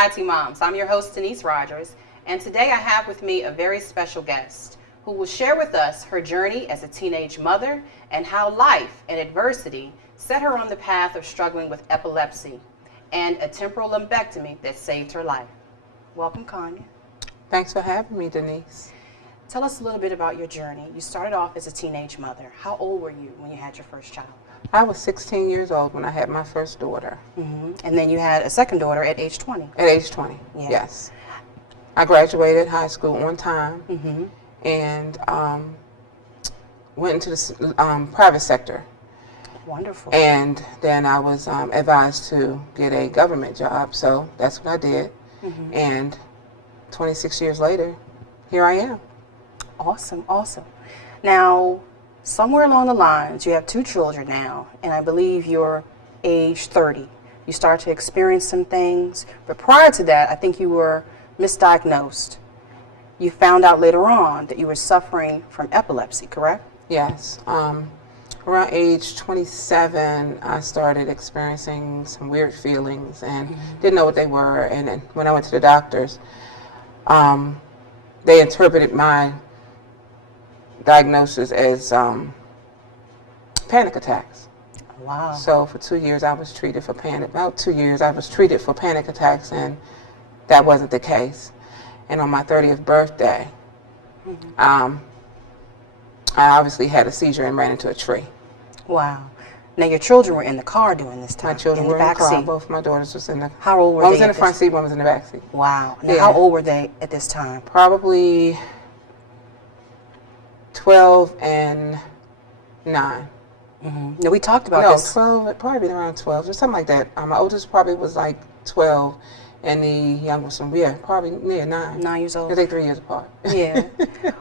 Society Moms. I'm your host, Denise Rogers, and today I have with me a very special guest who will share with us her journey as a teenage mother and how life and adversity set her on the path of struggling with epilepsy and a temporal lobectomy that saved her life. Welcome, Kanya. Thanks for having me, Denise. Tell us a little bit about your journey. You started off as a teenage mother. How old were you when you had your first child? I was 16 years old when I had my first daughter. And then you had a second daughter at age 20. At age 20, yes. I graduated high school on time and went into the private sector. Wonderful. And then I was advised to get a government job, so that's what I did. And 26 years later, here I am. Awesome, awesome. Now, somewhere along the lines, you have 2 children now, and I believe you're age 30. You start to experience some things, but prior to that, I think you were misdiagnosed. You found out later on that you were suffering from epilepsy, correct? Yes. Around age 27, I started experiencing some weird feelings and didn't know what they were. And then when I went to the doctors, they interpreted my diagnosis as panic attacks. Wow. So for 2 years I was treated for about 2 years I was treated for panic attacks, and that wasn't the case. And on my 30th birthday, I obviously had a seizure and ran into a tree. Wow. Now your children were in the car during this time. My children were in the car. Both my daughters was in the. How old were they? One was in the front seat, one was in the back seat. Wow. Now how old were they at this time? Probably 12 and 9. Now we talked about this. 12, probably been around 12 or something like that. My oldest probably was like 12, and the youngest one, probably near 9. 9 years old. They're 3 years apart. Yeah.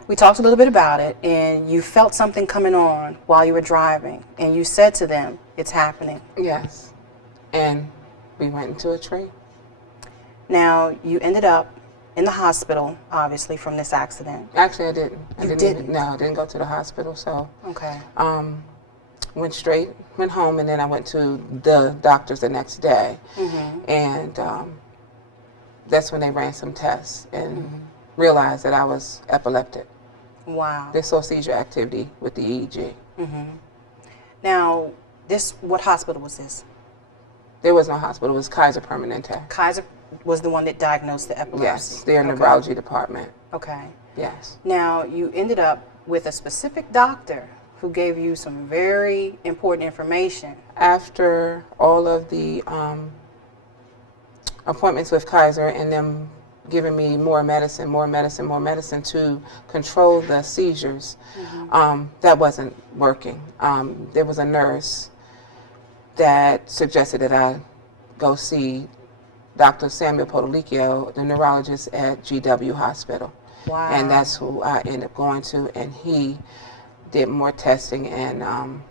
We talked a little bit about it, and you felt something coming on while you were driving, and you said to them, it's happening. Yes. And we went into a tree. Now, you ended up in the hospital, obviously, from this accident. Actually, I didn't. You didn't? No, I didn't go to the hospital, so. Okay. Went home, and then I went to the doctors the next day. And that's when they ran some tests and realized that I was epileptic. Wow. They saw seizure activity with the EEG. Now, what hospital was this? There was no hospital. It was Kaiser Permanente. Kaiser was the one that diagnosed the epilepsy? Yes, their neurology department. Okay. Yes. Now, you ended up with a specific doctor who gave you some very important information. After all of the appointments with Kaiser and them giving me more medicine to control the seizures, that wasn't working. There was a nurse that suggested that I go see Dr. Samuel Potolicchio, the neurologist at GW Hospital. Wow. And that's who I ended up going to, and he did more testing and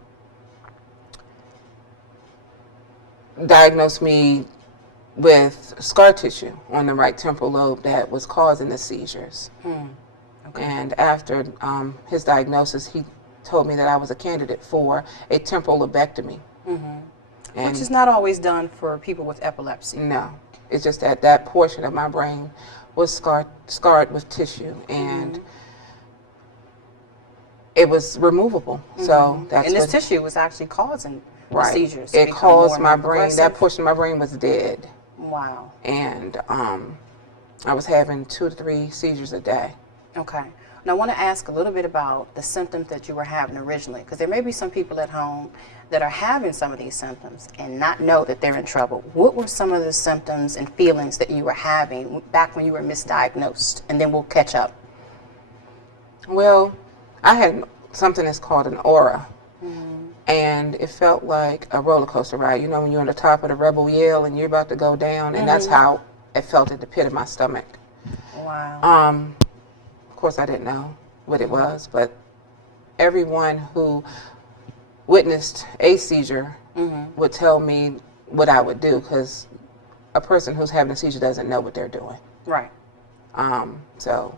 diagnosed me with scar tissue on the right temporal lobe that was causing the seizures. Okay. And after his diagnosis, he told me that I was a candidate for a temporal lobectomy. Which is not always done for people with epilepsy. No, it's just that that portion of my brain was scarred with tissue, and it was removable. So that's and this tissue was actually causing the seizures. It caused my brain. That portion of my brain was dead. Wow. And I was having 2 to 3 seizures a day. Okay. Now I want to ask a little bit about the symptoms that you were having originally, because there may be some people at home that are having some of these symptoms and not know that they're in trouble. What were some of the symptoms and feelings that you were having back when you were misdiagnosed? And then we'll catch up. Well, I had something that's called an aura, and it felt like a roller coaster ride. You know, when you're on the top of the rebel yell and you're about to go down, and that's how it felt at the pit of my stomach. Wow. Of course, I didn't know what it was, but everyone who witnessed a seizure would tell me what I would do, because a person who's having a seizure doesn't know what they're doing. Right. So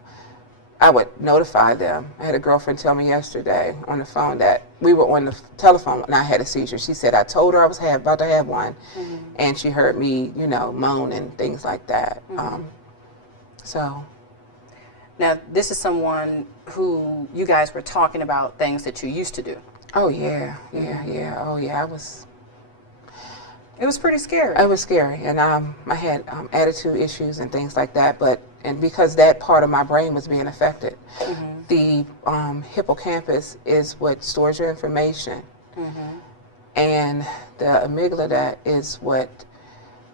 I would notify them. I had a girlfriend tell me yesterday on the phone that we were on the telephone and I had a seizure. She said I told her I was about to have one, and she heard me, moan and things like that. So. Now, this is someone who you guys were talking about things that you used to do. Oh yeah. Oh yeah, It was pretty scary. It was scary, and I had attitude issues and things like that. And because that part of my brain was being affected, the hippocampus is what stores your information, and the amygdala is what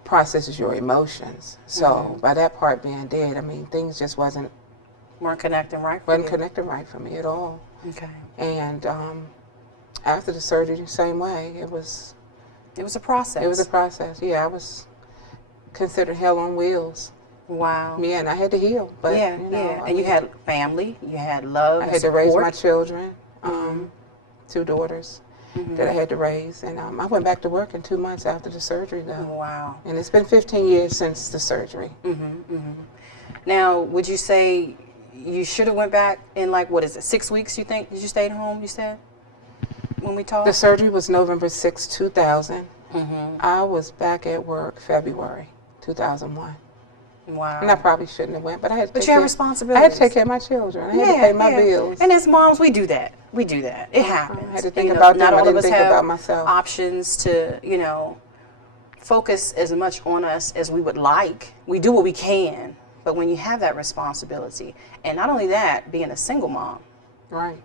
processes your emotions. So by that part being dead, I mean, things just weren't connecting right. Connecting right for me at all. Okay. And after the surgery, the same way. It was a process. It was a process. Yeah, I was considered hell on wheels. Wow. Yeah, and I had to heal. But And you had family, you had love. I had to raise my children, 2 daughters that I had to raise, and I went back to work in 2 months after the surgery, though. Wow. And it's been 15 years since the surgery. Now, would you say you should have went back in 6 weeks? You think? Did you stay home? You said when we talked. The surgery was November 6, 2000. I was back at work February 2001. Wow. And I probably shouldn't have went, but I had to. But you have responsibilities. I had to take care of my children. I had to pay my bills. And as moms, we do that. It happens. I had to think about them. Not I all didn't of us think have about myself. options to, focus as much on us as we would like. We do what we can, but when you have that responsibility, and not only that, being a single mom, right?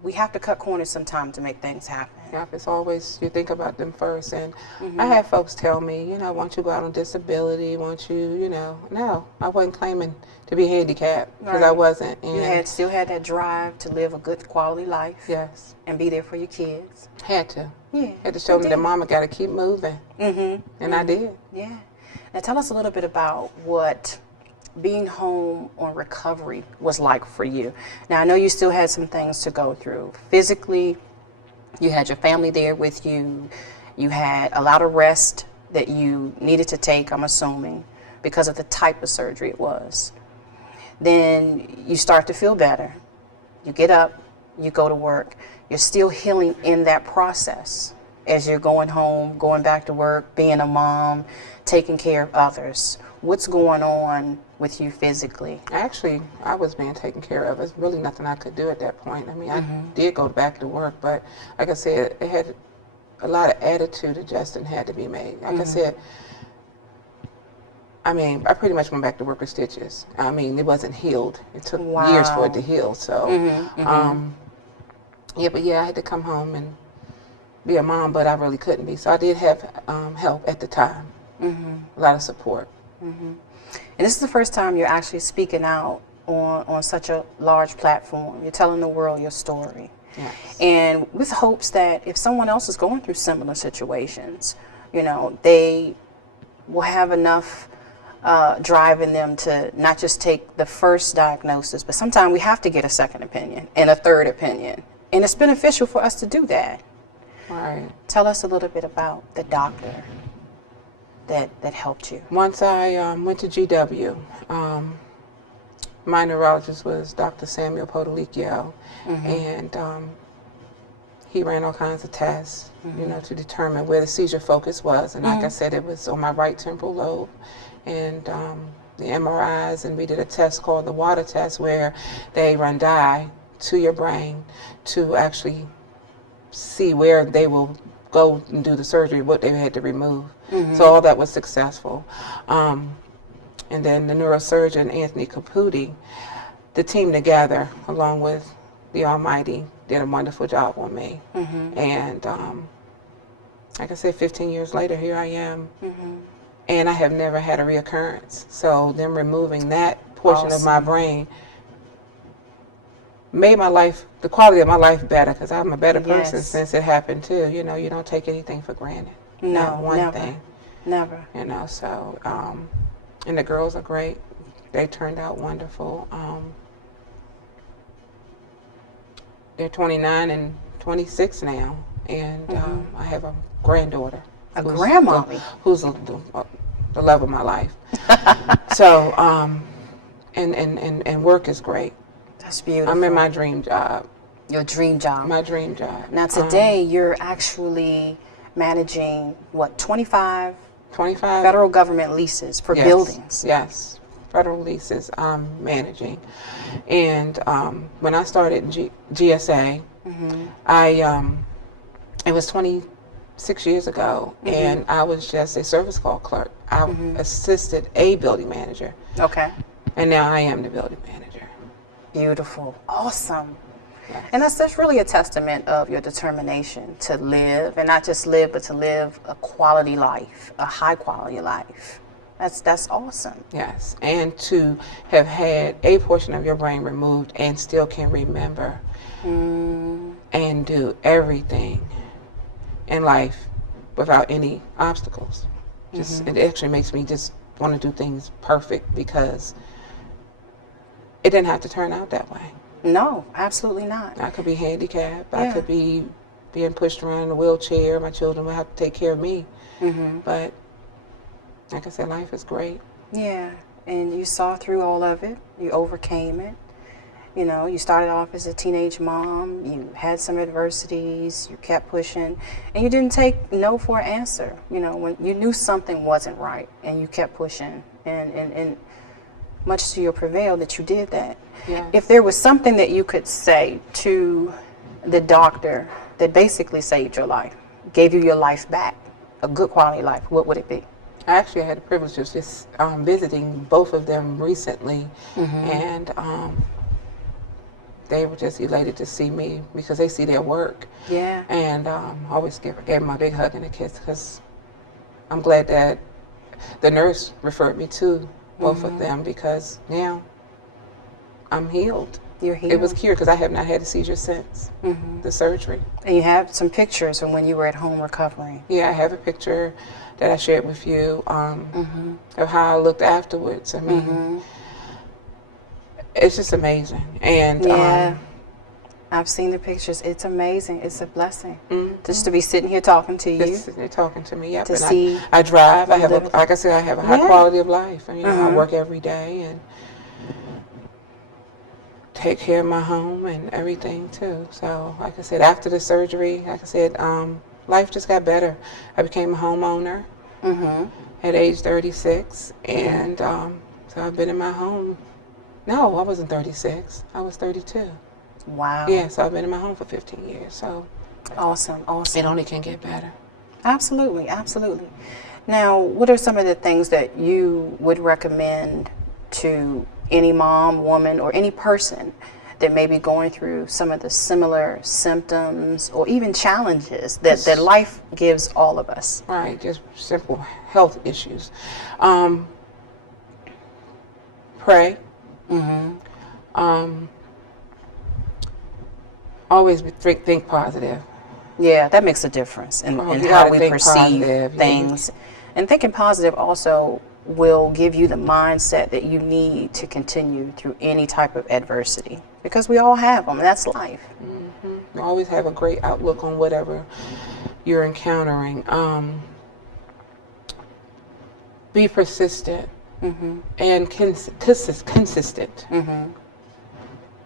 We have to cut corners sometimes to make things happen. Yep, it's always, you think about them first. And I had folks tell me, won't you go out on disability? Won't you, no, I wasn't claiming to be handicapped because I wasn't. And you still had that drive to live a good quality life. Yes. And be there for your kids. Had to. Yeah. Had to show them that mama got to keep moving. And I did. Yeah. Now tell us a little bit about what being home on recovery was like for you. Now I know you still had some things to go through. Physically, you had your family there with you. You had a lot of rest that you needed to take, I'm assuming, because of the type of surgery it was. Then you start to feel better. You get up, you go to work. You're still healing in that process as you're going home, going back to work, being a mom, taking care of others. What's going on with you physically? Actually, I was being taken care of. There's really nothing I could do at that point. I mean, I did go back to work, but like I said, it had a lot of attitude adjustment had to be made. Like I said, I pretty much went back to work with stitches. I mean, it wasn't healed. It took years for it to heal. So, I had to come home and be a mom, but I really couldn't be. So I did have help at the time, a lot of support. And this is the first time you're actually speaking out on such a large platform. You're telling the world your story. Yes. And with hopes that if someone else is going through similar situations, they will have enough drive in them to not just take the first diagnosis, but sometimes we have to get a second opinion and a third opinion. And it's beneficial for us to do that. Right. Tell us a little bit about the doctor that helped you. Once I went to GW, my neurologist was Dr. Samuel Podolicchio, and he ran all kinds of tests, to determine where the seizure focus was. And like I said, it was on my right temporal lobe, and the MRIs, and we did a test called the water test, where they run dye to your brain to actually see where they will go and do the surgery, what they had to remove. So all that was successful. And then the neurosurgeon, Anthony Caputi, the team together, along with the Almighty, did a wonderful job on me. And like I said, 15 years later, here I am. And I have never had a reoccurrence. So them removing that portion of my brain made my life, the quality of my life better, because I'm a better person since it happened too. You don't take anything for granted. Not one thing. Never. So, and the girls are great. They turned out wonderful. They're 29 and 26 now, and I have a granddaughter. A grandmommy? Who's the love of my life. So, and work is great. That's beautiful. I'm in my dream job. Your dream job. My dream job. Now today you're actually managing what, 25 federal government leases for buildings. Yes, federal leases I'm managing. And when I started GSA, it was 26 years ago, and I was just a service call clerk. I assisted a building manager. Okay. And now I am the building manager. Beautiful. Awesome. Yes. And that's really a testament of your determination to live, and not just live, but to live a quality life, a high quality life. That's awesome. Yes, and to have had a portion of your brain removed and still can remember and do everything in life without any obstacles. Just it actually makes me just want to do things perfect, because it didn't have to turn out that way. No, absolutely not. I could be handicapped. Yeah. I could be being pushed around in a wheelchair. My children would have to take care of me. But like I said, life is great. Yeah, and you saw through all of it. You overcame it. You know, you started off as a teenage mom. You had some adversities. You kept pushing, and you didn't take no for an answer. You know, when you knew something wasn't right, and you kept pushing, and much to your prevail that you did that. Yes. If there was something that you could say to the doctor that basically saved your life, gave you your life back, a good quality life, what would it be? I actually had the privilege of just visiting both of them recently, and they were just elated to see me, because they see their work. Yeah. And I always gave them a big hug and a kiss, because I'm glad that the nurse referred me to both of them, because now I'm healed. You're healed. It was cured, because I have not had a seizure since the surgery. And you have some pictures from when you were at home recovering. Yeah, I have a picture that I shared with you of how I looked afterwards. I mean, it's just amazing. And Yeah. I've seen the pictures. It's amazing. It's a blessing just to be sitting here talking to you. just sitting there talking to me. Yep. To And see I drive. I have, living. like I said, I have a high Yeah. quality of life. And, you know, I work every day and take care of my home and everything too. So, like I said, after the surgery, like I said, life just got better. I became a homeowner at age 36, and so I've been in my home. No, I wasn't 36. I was 32. Wow. Yeah, so I've been in my home for 15 years. So Awesome. Awesome. it only can get better. Absolutely. Absolutely. Now, what are some of the things that you would recommend to any mom, woman, or any person that may be going through some of the similar symptoms or even challenges that life gives all of us? Right, just simple health issues. Pray. Always think positive. Yeah, that makes a difference in You how gotta we think perceive positive, yeah. things. And thinking positive also will give you the mindset that you need to continue through any type of adversity, because we all have them, and that's life. You always have a great outlook on whatever you're encountering. Be persistent and consistent.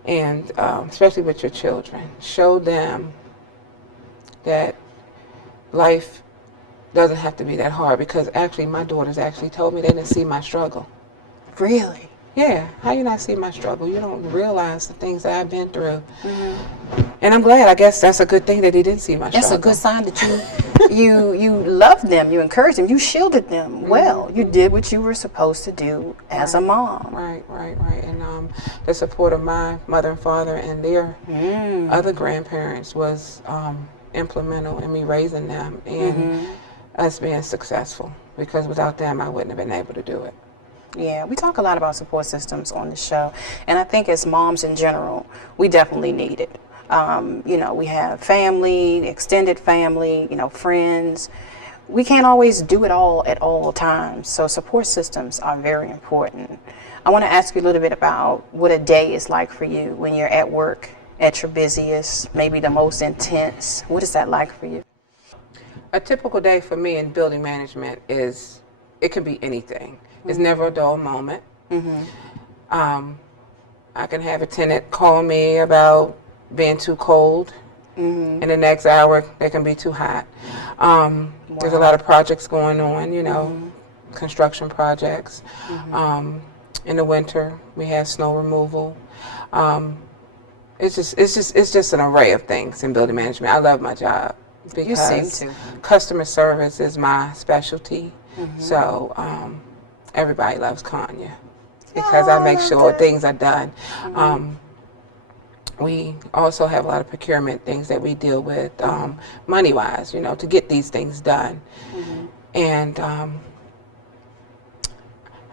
And especially with your children, show them that life doesn't have to be that hard, because actually my daughters actually told me they didn't see my struggle. Really? Yeah, how you not see my struggle? You don't realize the things that I've been through. And I'm glad. I guess that's a good thing that they didn't see my struggle. That's a good sign that you loved them, you encouraged them, you shielded them well. You did what you were supposed to do as a mom. Right. And the support of my mother and father and their other grandparents was implemental in me raising them and us being successful, because without them I wouldn't have been able to do it. Yeah, we talk a lot about support systems on the show, and I think as moms in general, we definitely need it. You know, we have family, extended family, you know, friends. We can't always do it all at all times, so support systems are very important. I want to ask you a little bit about what a day is like for you when you're at work, at your busiest, maybe the most intense. What is that like for you? A typical day for me in building management is, it could be anything. It's never a dull moment. I can have a tenant call me about being too cold. In the next hour, they can be too hot. There's a lot of projects going on, you know, construction projects. In the winter, we have snow removal. It's just an array of things in building management. I love my job You seem because to. customer service is my specialty. So everybody loves Kanye because I make sure things are done. We also have a lot of procurement things that we deal with, money-wise, you know, to get these things done. And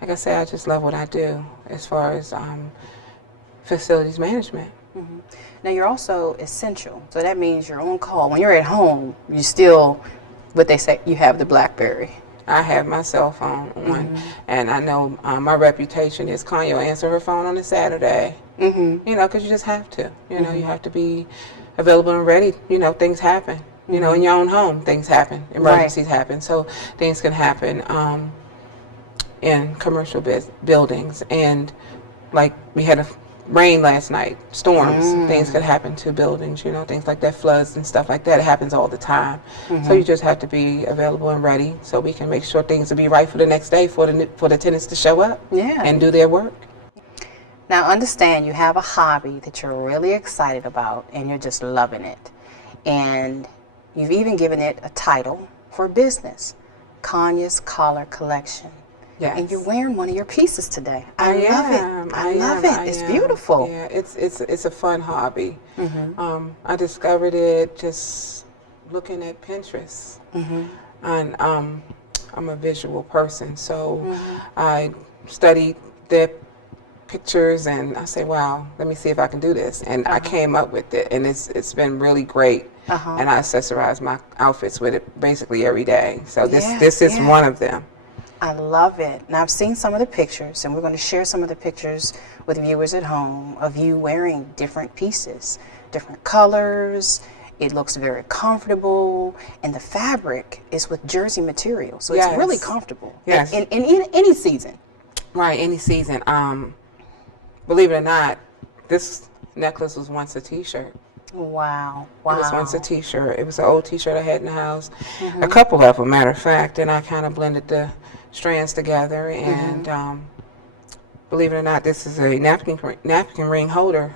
like I said, I just love what I do as far as facilities management. Now you're also essential, so that means you're on call. When you're at home, you still, what they say, you have the BlackBerry. I have my cell phone on, and I know my reputation is Kanye will answer her phone on a Saturday. You know, because you just have to. You know, you have to be available and ready. You know, things happen. You know, in your own home, things happen. Emergencies happen. So things can happen in commercial buildings. And like we had a rain last night, storms, things could happen to buildings, you know, things like that, floods and stuff like that. It happens all the time. So you just have to be available and ready so we can make sure things will be right for the next day for the tenants to show up and do their work. Now understand you have a hobby that you're really excited about and you're just loving it. And you've even given it a title for a business, Kanye's Collar Collection. Yes. And you're wearing one of your pieces today. I love it. I love it. It's beautiful. Yeah, it's a fun hobby. I discovered it just looking at Pinterest. And I'm a visual person, so I studied their pictures and I say, wow, let me see if I can do this. And I came up with it, and it's been really great. And I accessorize my outfits with it basically every day. So this is one of them. I love it. Now I've seen some of the pictures, and we're going to share some of the pictures with viewers at home of you wearing different pieces, different colors. It looks very comfortable, and the fabric is with jersey material, so it's really comfortable. Yes. In any season. Right, any season. Believe it or not, this necklace was once a T-shirt. Wow. It was once a T-shirt. It was an old T-shirt I had in the house. A couple of them, matter of fact, and I kind of blended the strands together. And believe it or not, this is a napkin ring holder,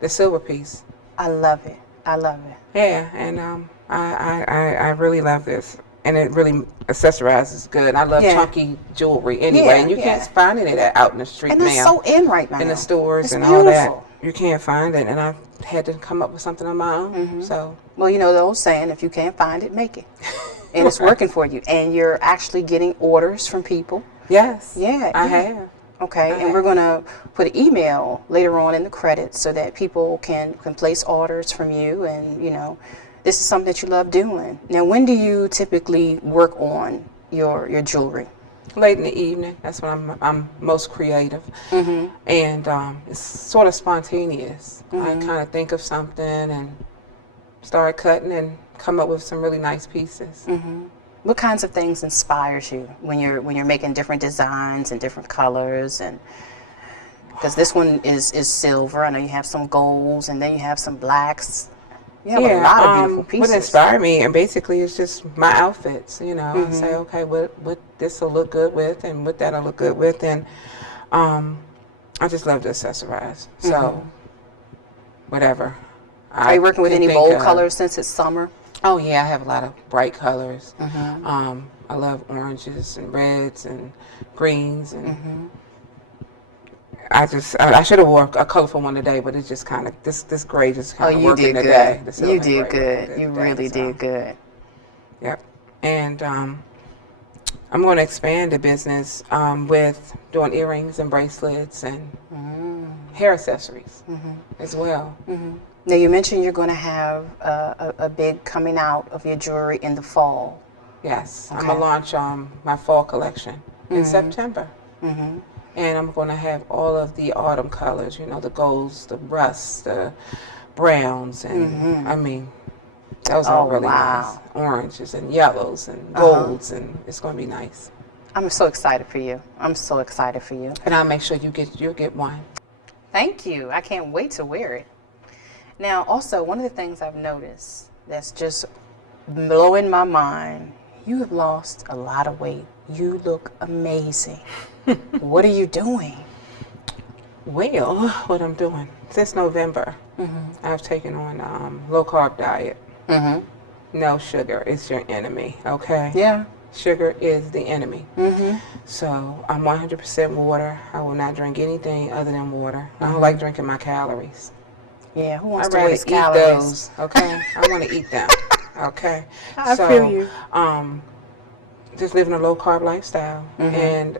the silver piece. I love it. I love it. Yeah, and I really love this. And it really accessorizes good. I love chunky jewelry anyway, and you can't find any of that out in the street now. And that's so in right now. In the stores it's and beautiful. all that. You can't find it, and I had to come up with something on my own. So, well, you know the old saying, if you can't find it, make it. And it's working for you. And you're actually getting orders from people. Yes. Yeah. I have. Okay, and we're going to put an email later on in the credits so that people can place orders from you, and, you know, this is something that you love doing. Now, when do you typically work on your jewelry? Late in the evening. That's when I'm most creative, and it's sort of spontaneous. I kind of think of something and start cutting and come up with some really nice pieces. What kinds of things inspires you when you're making different designs and different colors? And because this one is silver, I know you have some golds, and then you have some blacks. You have a lot of beautiful pieces. What inspired me, and basically it's just my outfits, you know. I say, okay, what this will look good with, and what that'll look good with, and I just love to accessorize. So, whatever. Are you working with any bold colors since it's summer? Oh yeah, I have a lot of bright colors. I love oranges and reds and greens, and I should have worn a colorful one today, but it's just kind of this gray just kind of working today. You did good. You really did good. Yep. And I'm going to expand the business with doing earrings and bracelets and hair accessories as well. Now you mentioned you're going to have a big coming out of your jewelry in the fall. Yes, I'm going to launch my fall collection in September. And I'm going to have all of the autumn colors, you know, the golds, the rusts, the browns, and I mean, those are really nice. Oranges and yellows and golds, and it's going to be nice. I'm so excited for you. I'm so excited for you. And I'll make sure you'll get one. Thank you. I can't wait to wear it. Now, also, one of the things I've noticed that's just blowing my mind, you have lost a lot of weight. You look amazing. What are you doing? Well, what I'm doing since November, I've taken on low carb diet. No sugar. It's your enemy. Okay. Yeah. Sugar is the enemy. So I'm 100% water. I will not drink anything other than water. I don't like drinking my calories. Yeah. Who wants I'd to rather waste eat calories? those. Okay. I want to eat them. Okay. I So, feel you. just living a low carb lifestyle, and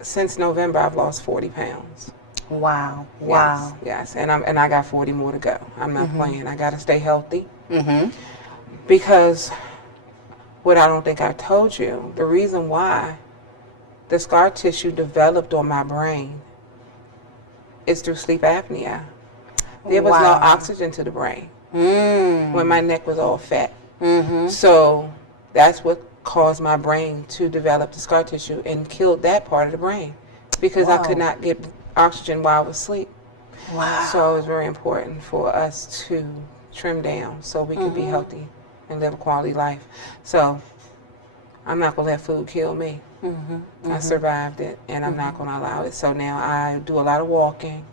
since November I've lost 40 pounds. Wow. Wow. Yes, and I got 40 more to go. I'm not playing. I got to stay healthy. Because what I don't think I told you, the reason why the scar tissue developed on my brain is through sleep apnea. There was no Wow. oxygen to the brain when my neck was all fat. So that's what caused my brain to develop the scar tissue and killed that part of the brain because I could Wow. not get oxygen while I was asleep. Wow. So it was very important for us to trim down so we could be healthy and live a quality life. So I'm not going to let food kill me. I survived it, and I'm not going to allow it. So now I do a lot of walking,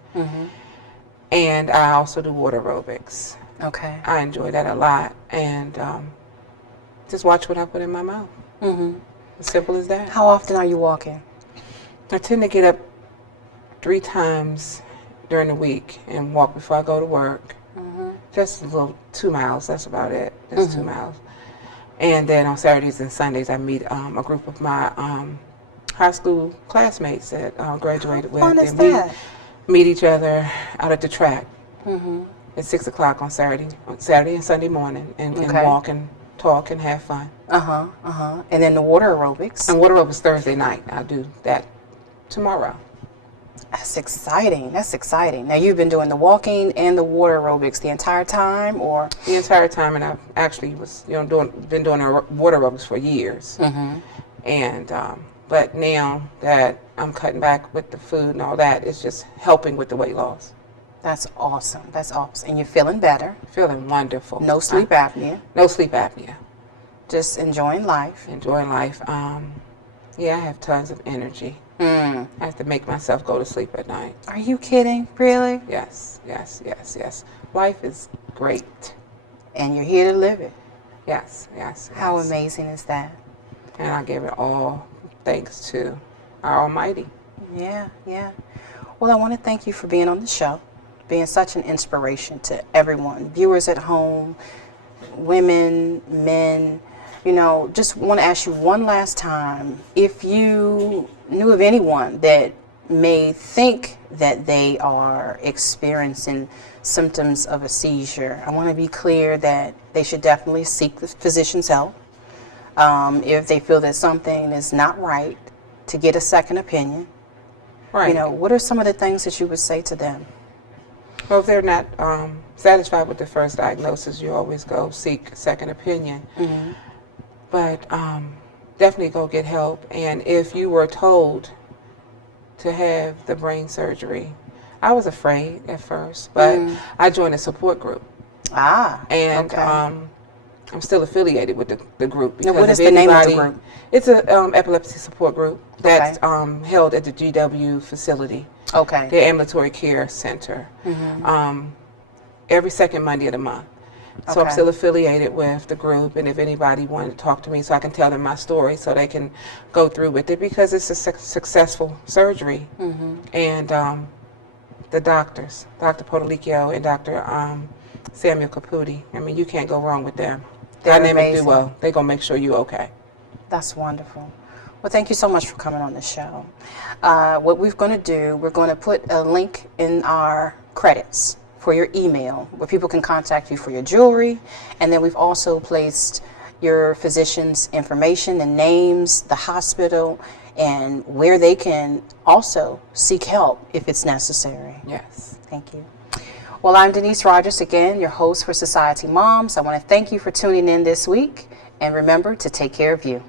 and I also do water aerobics. Okay. I enjoy that a lot, and just watch what I put in my mouth. As simple as that. How often are you walking? I tend to get up 3 times during the week and walk before I go to work. Just a little 2 miles, that's about it. Just 2 miles. And then on Saturdays and Sundays I meet a group of my high school classmates that graduated with. How fun is And we that? meet each other out at the track at 6 o'clock on Saturday and Sunday morning and Okay. walk and talk and have fun. And then the water aerobics. And water aerobics Thursday night. I'll do that tomorrow. That's exciting. That's exciting. Now you've been doing the walking and the water aerobics the entire time, or? The entire time, and I've actually been doing water aerobics for years. And but now that I'm cutting back with the food and all that, it's just helping with the weight loss. That's awesome. That's awesome. And you're feeling better. Feeling wonderful. No sleep apnea. No sleep apnea. Just enjoying life. Enjoying life. Yeah, I have tons of energy. I have to make myself go to sleep at night. Are you kidding? Really? Yes, yes, yes, yes. Life is great. And you're here to live it. Yes, yes. How yes. amazing is that? And I give it all thanks to our Almighty. Yeah, yeah. Well, I want to thank you for being on the show, being such an inspiration to everyone, viewers at home, women, men. You know, just want to ask you one last time, if you knew of anyone that may think that they are experiencing symptoms of a seizure, I want to be clear that they should definitely seek the physician's help. If they feel that something is not right, to get a second opinion. Right. You know, what are some of the things that you would say to them? Well, if they're not satisfied with the first diagnosis, you always go seek a second opinion. But definitely go get help. And if you were told to have the brain surgery, I was afraid at first, but I joined a support group. And okay. I'm still affiliated with the group. Now, Because what is if the name of the anybody- group? It's a epilepsy support group that's held at the GW facility, Okay. the Ambulatory Care Center, every second Monday of the month. So I'm Okay. still affiliated with the group, and if anybody wanted to talk to me so I can tell them my story so they can go through with it, because it's a successful surgery. And the doctors, Dr. Podalicchio and Dr. Samuel Caputi, I mean, you can't go wrong with them. They're Dynamic amazing. duo. They're going to make sure you're okay. That's wonderful. Well, thank you so much for coming on the show. What we're going to do, we're going to put a link in our credits for your email where people can contact you for your jewelry. And then we've also placed your physician's information and names, the hospital, and where they can also seek help if it's necessary. Yes. Thank you. Well, I'm Denise Rogers, again, your host for Society Moms. I want to thank you for tuning in this week, and remember to take care of you.